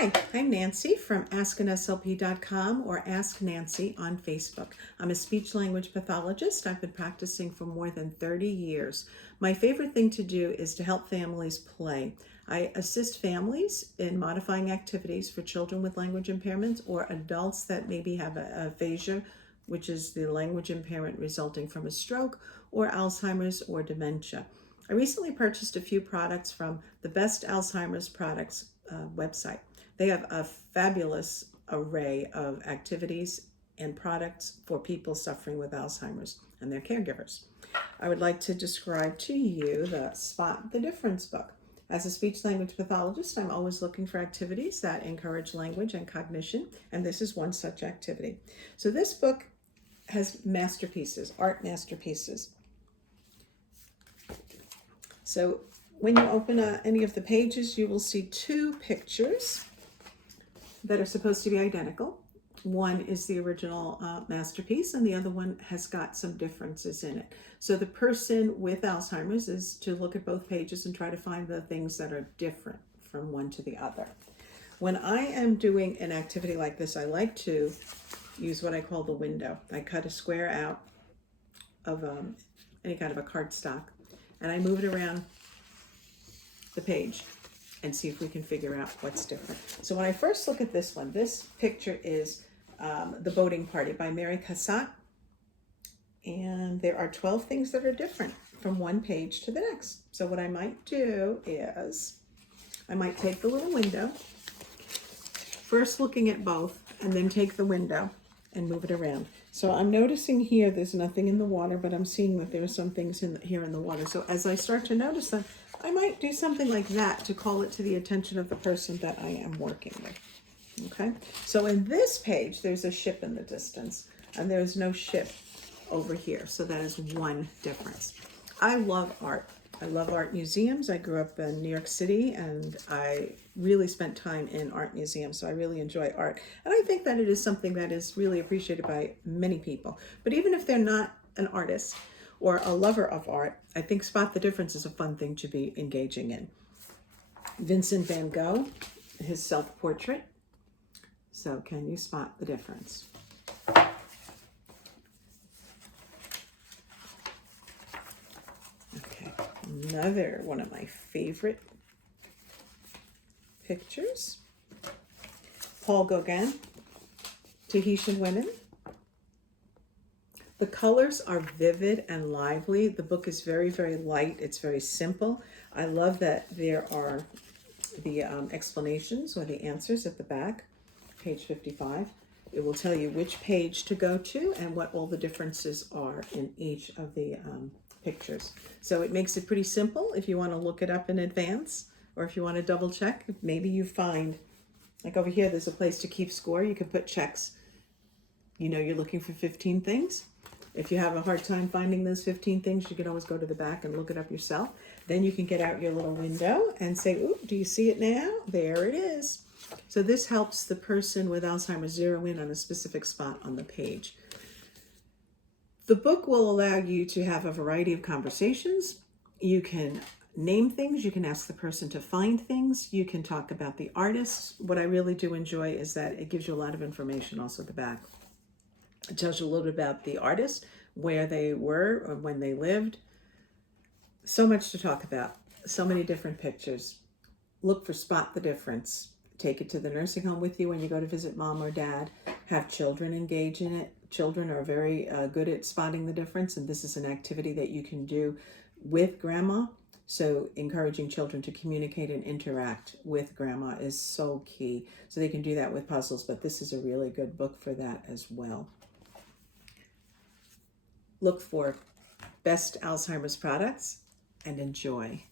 Hi, I'm Nancy from AskAnSLP.com or Ask Nancy on Facebook. I'm a speech language pathologist. I've been practicing for more than 30 years. My favorite thing to do is to help families play. I assist families in modifying activities for children with language impairments or adults that maybe have aphasia, which is the language impairment resulting from a stroke or Alzheimer's or dementia. I recently purchased a few products from the Best Alzheimer's Products website. They have a fabulous array of activities and products for people suffering with Alzheimer's and their caregivers. I would like to describe to you the Spot the Difference book. As a speech language pathologist, I'm always looking for activities that encourage language and cognition, and this is one such activity. So this book has masterpieces, art masterpieces. So when you open any of the pages, you will see two pictures that are supposed to be identical. One is the original masterpiece, and the other one has got some differences in it. So the person with Alzheimer's is to look at both pages and try to find the things that are different from one to the other. When I am doing an activity like this, I like to use what I call the window. I cut a square out of any kind of a cardstock, and I move it around the page and see if we can figure out what's different. So when I first look at this one, this picture is The Boating Party by Mary Cassatt. And there are 12 things that are different from one page to the next. So what I might do is, I might take the little window, first looking at both, and then take the window and move it around. So I'm noticing here there's nothing in the water, but I'm seeing that there are some things here in the water. So as I start to notice them, I might do something like that to call it to the attention of the person that I am working with. Okay, so in this page, there's a ship in the distance, and there's no ship over here. So that is one difference. I love art. I love art museums. I grew up in New York City, and I really spent time in art museums, so I really enjoy art. And I think that it is something that is really appreciated by many people. But even if they're not an artist or a lover of art, I think Spot the Difference is a fun thing to be engaging in. Vincent van Gogh, his self-portrait. So can you spot the difference? Okay, another one of my favorite pictures. Paul Gauguin, Tahitian Women. The colors are vivid and lively. The book is very, very light. It's very simple. I love that there are the explanations or the answers at the back, page 55. It will tell you which page to go to and what all the differences are in each of the pictures. So it makes it pretty simple if you want to look it up in advance, or if you want to double check. Maybe you find, like over here, there's a place to keep score. You can put checks. You know you're looking for 15 things. If you have a hard time finding those 15 things, you can always go to the back and look it up yourself. Then you can get out your little window and say, ooh, do you see it now? There it is. So this helps the person with Alzheimer's zero in on a specific spot on the page. The book will allow you to have a variety of conversations. You can name things. You can ask the person to find things. You can talk about the artist. What I really do enjoy is that it gives you a lot of information also at the back. It tells you a little bit about the artist, where they were or when they lived. So much to talk about. So many different pictures. Look for Spot the Difference. Take it to the nursing home with you when you go to visit mom or dad. Have children engage in it. Children are very good at spotting the difference, and this is an activity that you can do with grandma. So encouraging children to communicate and interact with grandma is so key. So they can do that with puzzles, but this is a really good book for that as well. Look for Best Alzheimer's Products and enjoy.